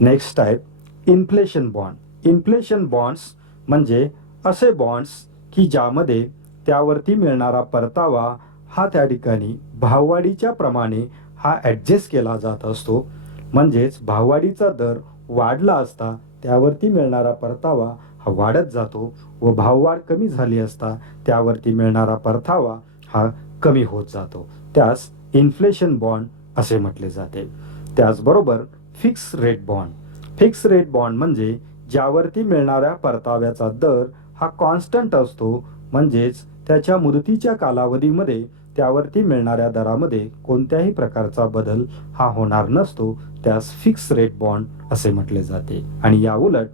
Next type inflation bond. Inflation bonds म्हणजे असे बॉन्ड्स की ज्यामध्ये त्यावरती मिळणारा परतावा हा त्या ठिकाणी भाववाढीच्या प्रमाणे हा ॲडजस्ट केला जात असतो. म्हणजेच भाववाढीचा दर वाढला असता त्यावरती मिळणारा परतावा हा वाढत जातो व भाववाढ कमी झाली असता त्यावरती मिळणारा परतावा हा कमी होत जातो. त्यास इन्फ्लेशन बॉन्ड असे म्हटले जाते. त्याचबरोबर fix rate bond. Fix rate bond म्हणजे ज्यावरती मिळणाऱ्या परताव्याचा दर हा कॉन्स्टंट असतो. म्हणजेच त्याच्या मुदतीच्या कालावधीमध्ये त्यावरती मिळणाऱ्या दरामध्ये कोणत्याही प्रकारचा बदल हा होणार नसतो. त्यास फिक्स रेट बॉन्ड असे म्हटले जाते. आणि या उलट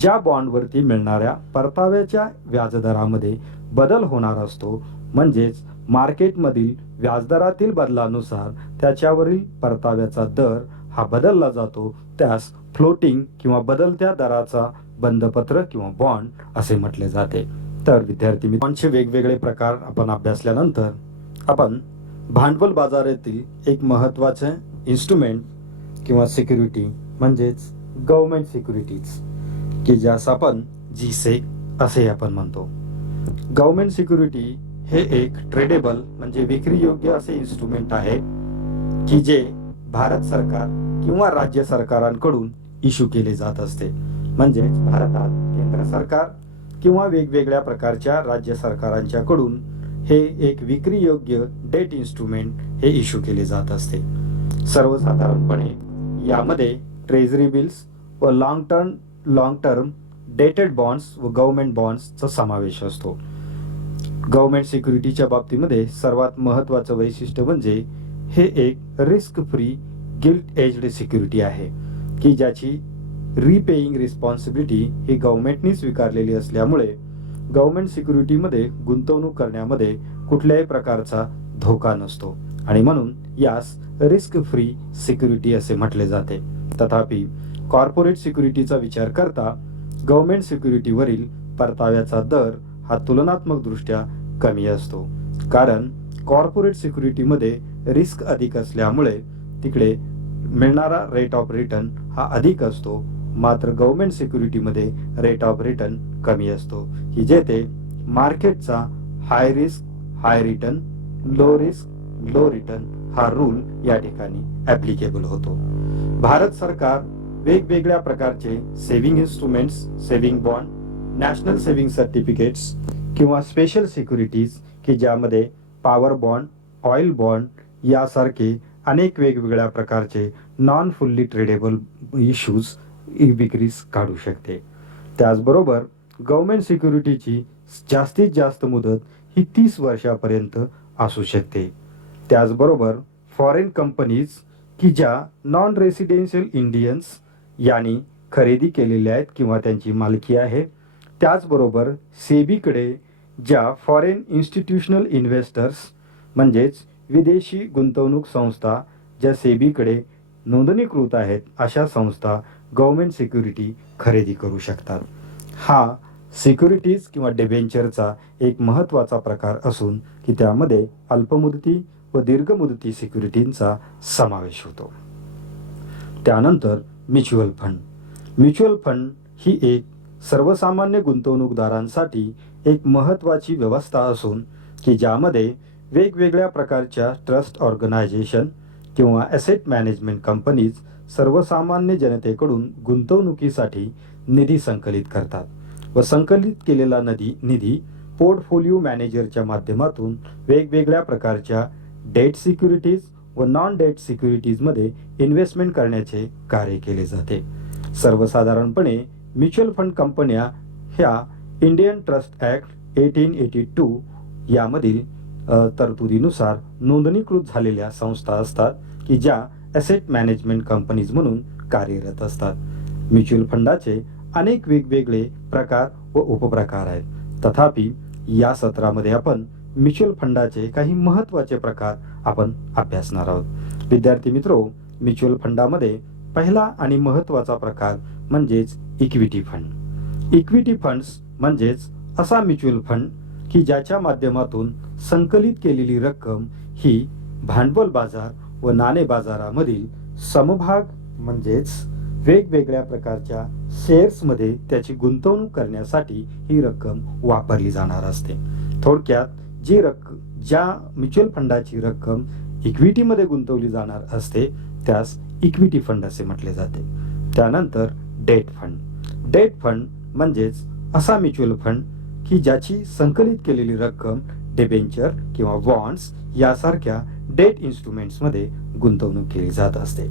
ज्या बॉन्डवरती मिळणाऱ्या परताव्याच्या व्याजदरामध्ये बदल होणार असतो, म्हणजेच मार्केटमधील व्याजदरातील बदलानुसार त्याच्यावरील परताव्याचा दर हा बदलला जातो, त्यास फ्लोटिंग किंवा बदलत्या दराचा बंधपत्र किंवा बॉन्ड असे म्हटले जाते. तर विद्यार्थी मित्रांचे वेगवेगळे प्रकार आपण अभ्यासल्यानंतर आपण भांडवल बाजारातील एक महत्त्वाचे इन्स्ट्रुमेंट किंवा सिक्युरिटी म्हणजेच गव्हर्नमेंट सिक्युरिटीज की ज्यास आपण GSEC असे आपण म्हणतो. गव्हर्नमेंट सिक्युरिटी हे एक ट्रेडेबल म्हणजे विक्री योग्य असे इन्स्ट्रुमेंट आहे की जे भारत सरकार किंवा राज्य सरकारांकडून इश्यू केले जात असते. म्हणजे भारतात केंद्र सरकार किंवा वेगवेगळ्या प्रकारच्या राज्य सरकारांच्याकडून हे एक विक्री योग्य डेट इन्स्ट्रुमेंट हे इश्यू केले जात असते. सर्वसाधारणपणे यामध्ये ट्रेझरी बिल्स व लॉंग टर्म डेटेड बॉन्ड्स व गव्हर्नमेंट बॉन्ड्सचा समावेश असतो. गव्हर्नमेंट सिक्युरिटीच्या बाबतीमध्ये सर्वात महत्त्वाचं वैशिष्ट्य म्हणजे हे एक risk free guilt aged security आहे की ज्याची रिपेइंग रिस्पॉन्सिबिलिटी ही गव्हर्नमेंटनी स्वीकारलेली असल्यामुळे गव्हर्नमेंट सिक्युरिटीमध्ये गुंतवणूक करण्यामध्ये कुठल्याही प्रकारचा धोका नसतो आणि म्हणून यास रिस्क फ्री सिक्युरिटी असे म्हटले जाते. तथापि कॉर्पोरेट सिक्युरिटीचा विचार करता गव्हर्नमेंट सिक्युरिटीवरील परताव्याचा दर हा तुलनात्मकदृष्ट्या कमी असतो. कारण कॉर्पोरेट सिक्युरिटीमध्ये रिस्क अधिक असल्यामुळे तिकडे मिळणारा रेट ऑफ रिटर्न हा अधिक असतो. मात्र गव्हर्नमेंट सिक्युरिटीमध्ये रेट ऑफ रिटर्न कमी असतो की जेथे मार्केटचा high risk high return, low risk low return हा रूल या ठिकाणी ऍप्लिकेबल होतो. भारत सरकार वेगवेगळ्या प्रकारचे saving instruments, saving bond, national saving certificates किंवा स्पेशल सिक्युरिटीज की ज्यामध्ये पॉवर बॉन्ड, ऑइल बॉन्ड यासारखे अनेक वेगवेगळ्या प्रकारचे नॉन फुल्ली ट्रेडेबल इश्यूज विक्रीस काढू शकते. त्याचबरोबर गव्हर्नमेंट सिक्युरिटीची जास्तीत जास्त मुदत ही 30 वर्षापर्यंत असू शकते. त्याचबरोबर फॉरेन कंपनीज की ज्या नॉन रेसिडेन्शियल इंडियन्स यांनी खरेदी केलेल्या आहेत किंवा त्यांची मालकी आहे, त्याचबरोबर सेबीकडे ज्या फॉरेन इन्स्टिट्यूशनल इन्व्हेस्टर्स म्हणजेच विदेशी गुंतवणूक संस्था ज्या सेबीकडे नोंदणीकृत आहेत, अशा संस्था गव्हर्नमेंट सिक्युरिटी खरेदी करू शकतात. हा सिक्युरिटीज किंवा डिबेंचरचा एक महत्त्वाचा प्रकार असून की त्यामध्ये अल्पमुदती व दीर्घमुदती सिक्युरिटींचा समावेश होतो. त्यानंतर म्युच्युअल फंड. म्युच्युअल फंड ही एक सर्वसामान्य गुंतवणूकदारांसाठी एक महत्त्वाची व्यवस्था असून की ज्यामध्ये वेगवेगळ्या प्रकारच्या ट्रस्ट ऑर्गनायझेशन किंवा ॲसेट मॅनेजमेंट कंपनीज सर्वसामान्य जनतेकडून गुंतवणुकीसाठी निधी संकलित करतात व संकलित केलेला निधी पोर्टफोलिओ मॅनेजरच्या माध्यमातून वेगवेगळ्या प्रकारच्या डेट सिक्युरिटीज व नॉन डेट सिक्युरिटीजमध्ये इन्व्हेस्टमेंट करण्याचे कार्य केले जाते. सर्वसाधारणपणे म्युच्युअल फंड कंपन्या ह्या इंडियन ट्रस्ट ॲक्ट 1882 यामधील तरतुदीनुसार नोंदणीकृत झालेल्या संस्था असतात की ज्या ॲसेट मॅनेजमेंट कंपनीज म्हणून कार्यरत असतात. म्युच्युअल फंडाचे अनेक वेगवेगळे प्रकार व उपप्रकार आहेत. तथापि या सत्रामध्ये आपण म्युच्युअल फंडाचे काही महत्त्वाचे प्रकार आपण अभ्यासणार आहोत. विद्यार्थी मित्रो, म्युच्युअल फंडामध्ये पहिला आणि महत्त्वाचा प्रकार म्हणजेच इक्विटी फंड. इक्विटी फंड्स म्हणजेच असा म्युच्युअल फंड की ज्याच्या माध्यमातून संकलित केलेली रक्कम ही भांडवल बाजार व नाणे बाजारामधील समभाग म्हणजेच वेगवेगळ्या प्रकारच्या शेअर्समध्ये त्याची गुंतवणूक करण्यासाठी ही रक्कम वापरली जाणार असते. थोडक्यात ज्या म्युच्युअल फंडाची रक्कम इक्विटीमध्ये गुंतवली जाणार असते त्यास इक्विटी फंड असे म्हटले जाते. त्यानंतर डेट फंड. डेट फंड म्हणजेच असा म्युच्युअल फंड की ज्याची संकलित केलेली रक्कम डिबेंचर किंवा बॉन्ड्स यासारख्या डेट इन्स्ट्रुमेंट्समध्ये गुंतवणूक केली जात असते.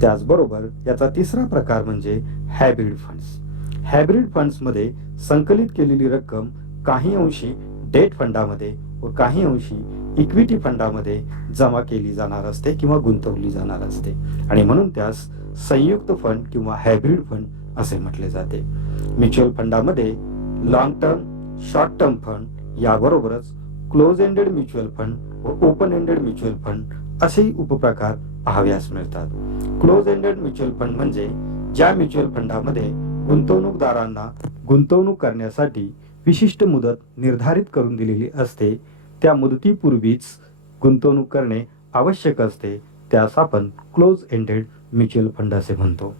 त्याचबरोबर याचा तिसरा प्रकार म्हणजे हायब्रिड फंड्स. हायब्रिड फंड्समध्ये संकलित केलेली रक्कम काही अंशी डेट फंडामध्ये व काही अंशी इक्विटी फंडामध्ये जमा केली जाणार असते किंवा गुंतवली जाणार असते आणि म्हणून त्यास संयुक्त फंड किंवा हायब्रिड फंड असे म्हटले जाते. म्युच्युअल फंडामध्ये long term, short term fund याबरोबरच क्लोज एंडेड म्युच्युअल फंड व ओपन एंडेड म्युच्युअल फंड असेही उपप्रकार पाहाव्यास मिळतात. क्लोज एंडेड म्युच्युअल फंड म्हणजे ज्या म्युच्युअल फंडामध्ये गुंतवणूकदारांना गुंतवणूक करण्यासाठी विशिष्ट मुदत निर्धारित करून दिलेली असते, त्या मुदतीपूर्वीच गुंतवणूक करणे आवश्यक असते, त्यास आपण क्लोज एंडेड म्युच्युअल फंड असे म्हणतो.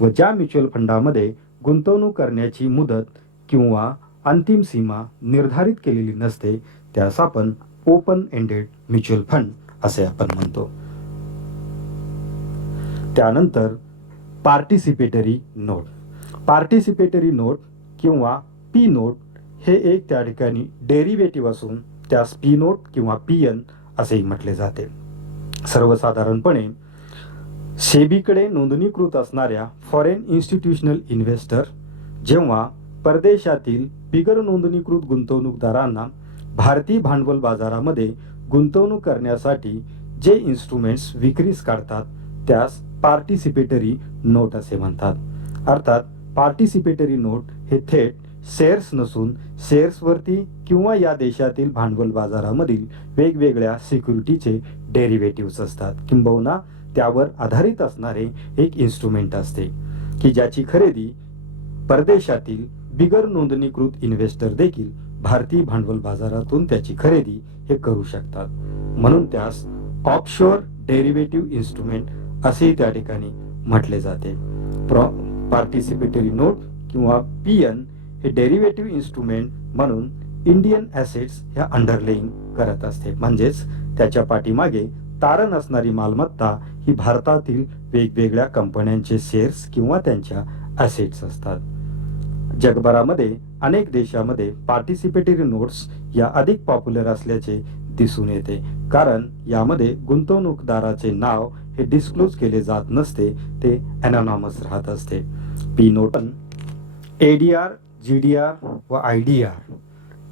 व ज्या म्युच्युअल फंडामध्ये गुंतवणूक करण्याची मुदत किंवा अंतिम सीमा निर्धारित केलेली नसते त्यास आपण ओपन एंडेड म्युच्युअल फंड असे आपण म्हणतो. त्यानंतर पार्टिसिपेटरी नोट. पार्टिसिपेटरी नोट किंवा पी नोट हे एक त्या ठिकाणी डेरिव्हेटिव्ह असून त्यास पी नोट किंवा पीएन असेही म्हटले जाते. सर्वसाधारणपणे सेबीकडे नोंदणीकृत असणाऱ्या फॉरेन इन्स्टिट्यूशनल इन्व्हेस्टर जेव्हा परदेशातील बिगर नोंदणीकृत गुंतवणूकदारांना भारतीय भांडवल बाजारामध्ये गुंतवणूक करण्यासाठी जे इन्स्ट्रुमेंट्स विक्रीस काढतात त्यास पार्टिसिपेटरी नोट असे म्हणतात. अर्थात पार्टिसिपेटरी नोट हे थेट शेअर्स नसून शेअर्सवरती किंवा या देशातील भांडवल बाजारामधील वेगवेगळ्या सिक्युरिटीचे डेरिव्हेटिव्ह्ज असतात, किंबहुना त्यावर आधारित असणारे एक इन्स्ट्रुमेंट असते की ज्याची खरेदी परदेशातील बिगर नोंदणीकृत इन्व्हेस्टर देखील भारतीय भांडवल बाजारातून त्याची खरेदी हे करू शकतात. म्हणून त्यास ऑफशोर डेरिव्हेटिव्ह इन्स्ट्रुमेंट असे त्या ठिकाणी म्हटले जाते. पार्टिसिपेटरी नोट किंवा पीएन हे डेरिव्हेटिव्ह इन्स्ट्रुमेंट म्हणून इंडियन ॲसेट्स ह्या अंडरलेईंग करत असते, म्हणजेच त्याच्या पाठीमागे तारण असणारी मालमत्ता ही भारतातील वेगवेगळ्या कंपन्यांचे शेअर्स किंवा त्यांच्या ॲसेट्स असतात. जगभरामध्ये अनेक देशामध्ये पार्टिसिपेटरी नोट्स या अधिक पॉप्युलर असल्याचे दिसून येते, कारण यामध्ये गुंतवणूकदाराचे नाव हे डिस्क्लोज केले जात नसते, ते अनॉनॉमस राहत असते. पी नोटन ADR, GDR व IDR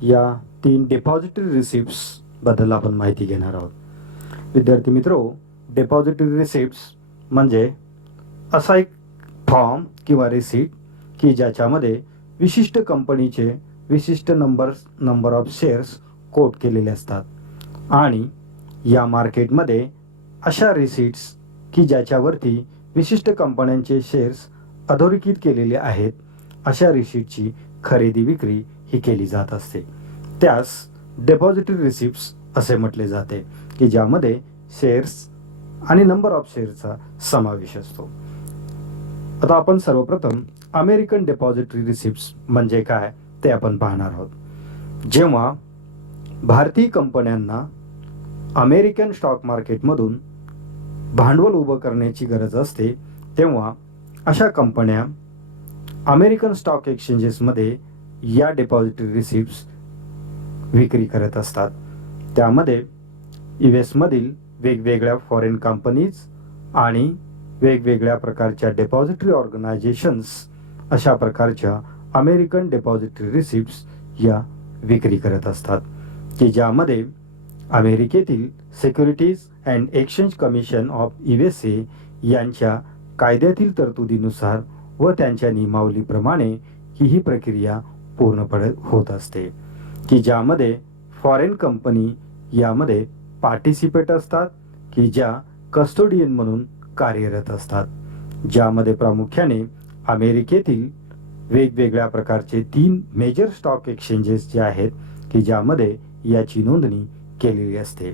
या 3 डिपॉझिटरी रिसिप्ट्स बद्दल आपण माहिती घेणार आहोत. विद्यार्थी मित्रो, डिपॉझिटरी रिसिप्ट्स म्हणजे असा एक फॉर्म किंवा रिसीट की ज्याच्यामध्ये विशिष्ट कंपनीचे विशिष्ट नंबर ऑफ शेअर्स कोट केलेले असतात आणि या मार्केटमध्ये अशा रिसीट्स की ज्याच्यावरती विशिष्ट कंपन्यांचे शेअर्स अधोरेखित केलेले आहेत, अशा रिसीटची खरेदी विक्री ही केली जात असते. त्यास डिपॉझिटरी रिसिप्ट्स असे म्हटले जाते की ज्यामध्ये शेअर्स आणि नंबर ऑफ शेअर्सचा समावेश असतो. आता आपण सर्वप्रथम अमेरिकन डिपॉझिटरी रिसिप्ट्स म्हणजे काय ते आपण पाहणार आहोत. जेव्हा भारतीय कंपन्यांना अमेरिकन स्टॉक मार्केटमधून भांडवल उभं करण्याची गरज असते, तेव्हा अशा कंपन्या अमेरिकन स्टॉक एक्सचेंजेसमध्ये या डिपॉझिटरी रिसिप्ट्स विक्री करत असतात. त्यामध्ये US मधील वेगवेगळ्या फॉरेन कंपनीज आणि वेगवेगळ्या प्रकारच्या डिपॉझिटरी ऑर्गनायझेशन्स अशा प्रकारच्या अमेरिकन डिपॉझिटरी रिसिप्ट्स या विक्री करत असतात की ज्यामध्ये अमेरिकेतील securities and exchange commission of USA यांच्या कायद्यातील तरतुदीनुसार व त्यांच्या नियमावलीप्रमाणे ही प्रक्रिया पूर्णपणे होत असते की ज्यामध्ये फॉरेन कंपनी यामध्ये पार्टिसिपेट असतात की ज्या कस्टोडियन म्हणून कार्यरत असतात, ज्यामध्ये प्रामुख्याने अमेरिकेतील वेगवेगळ्या प्रकारचे 3 मेजर स्टॉक एक्सचेंजेस जे आहेत की ज्यामध्ये याची नोंदणी केलेली असते.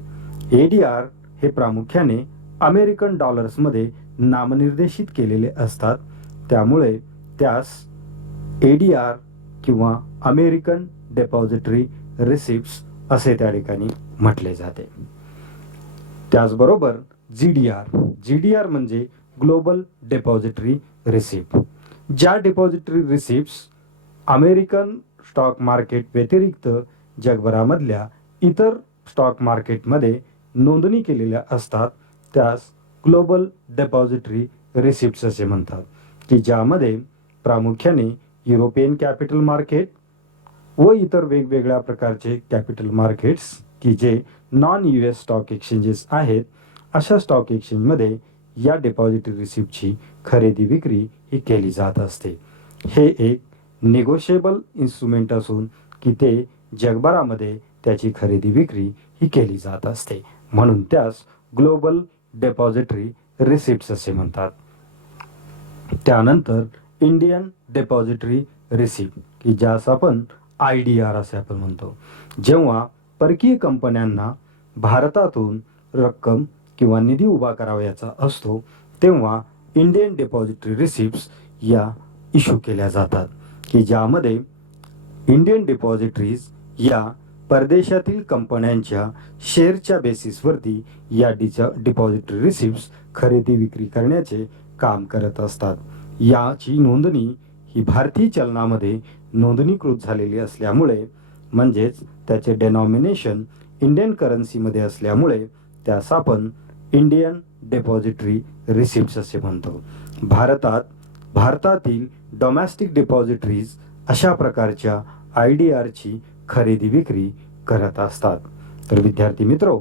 ADR हे प्रामुख्याने अमेरिकन डॉलर्समध्ये नामनिर्देशित केलेले असतात, त्यामुळे त्यास ADR किंवा अमेरिकन डिपॉझिटरी रिसिप्ट्स असे त्या ठिकाणी म्हटले जाते. त्याचबरोबर GDR म्हणजे ग्लोबल डिपॉझिटरी रिसिप्ट. ज्या depository receipts American stock market व्यतिरिक्त जगभरामधल्या इतर स्टॉक मार्केटमध्ये नोंदणी केलेल्या असतात, त्यास ग्लोबल डिपॉझिटरी रिसिप्ट्स असे म्हणतात की ज्यामध्ये प्रामुख्याने युरोपियन कॅपिटल मार्केट व इतर वेगवेगळ्या प्रकारचे कॅपिटल मार्केट्स की जे नॉन US स्टॉक एक्सचेंजेस आहेत, अशा स्टॉक एक्सचेंजमध्ये या डिपॉझिटरी रिसिप्टची खरेदी विक्री ही केली जात असते. हे एक निगोशिएबल इन्स्ट्रुमेंट असून की ते जगभरामध्ये त्याची खरेदी विक्री ही केली जात असते, म्हणून त्यास ग्लोबल डिपॉझिटरी रिसिप्ट्स असे म्हणतात. त्यानंतर इंडियन डिपॉझिटरी रिसिप्ट की ज्यास आपण IDR असे आपण म्हणतो. जेव्हा परकीय कंपन्यांना भारतातून रक्कम किंवा निधी उभा करावयाचा असतो, तेव्हा इंडियन डिपॉझिटरी रिसिप्ट्स या इश्यू केल्या जातात की ज्यामध्ये इंडियन डिपॉझिटरीज या परदेशातील कंपन्यांच्या शेअरच्या बेसिसवरती या डिपॉझिटरी रिसिप्ट्स खरेदी विक्री करण्याचे काम करत असतात. याची नोंदणी ही भारतीय चलनामध्ये नोंदणीकृत झालेली असल्यामुळे, म्हणजेच त्याचे डेनॉमिनेशन इंडियन करन्सीमध्ये असल्यामुळे त्यास आपण इंडियन डिपॉझिटरी रिसिप्ट्स असे म्हणतो. भारतातील डोमेस्टिक डिपॉझिटरीज अशा प्रकारच्या IDRची खरेदी विक्री करत असतात. तर विद्यार्थी मित्रो,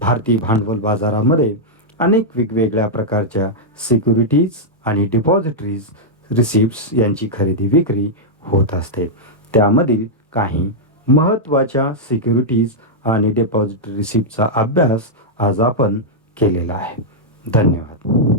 भारतीय भांडवल बाजारामध्ये अनेक वेगवेगळ्या प्रकारच्या सिक्युरिटीज आणि डिपॉझिटरीज रिसिप्ट्स यांची खरेदी विक्री होत असते. त्यामधील काही महत्त्वाच्या सिक्युरिटीज आणि डिपॉझिटरी रिसिप्टचा अभ्यास आज आपण केलेला आहे. धन्यवाद.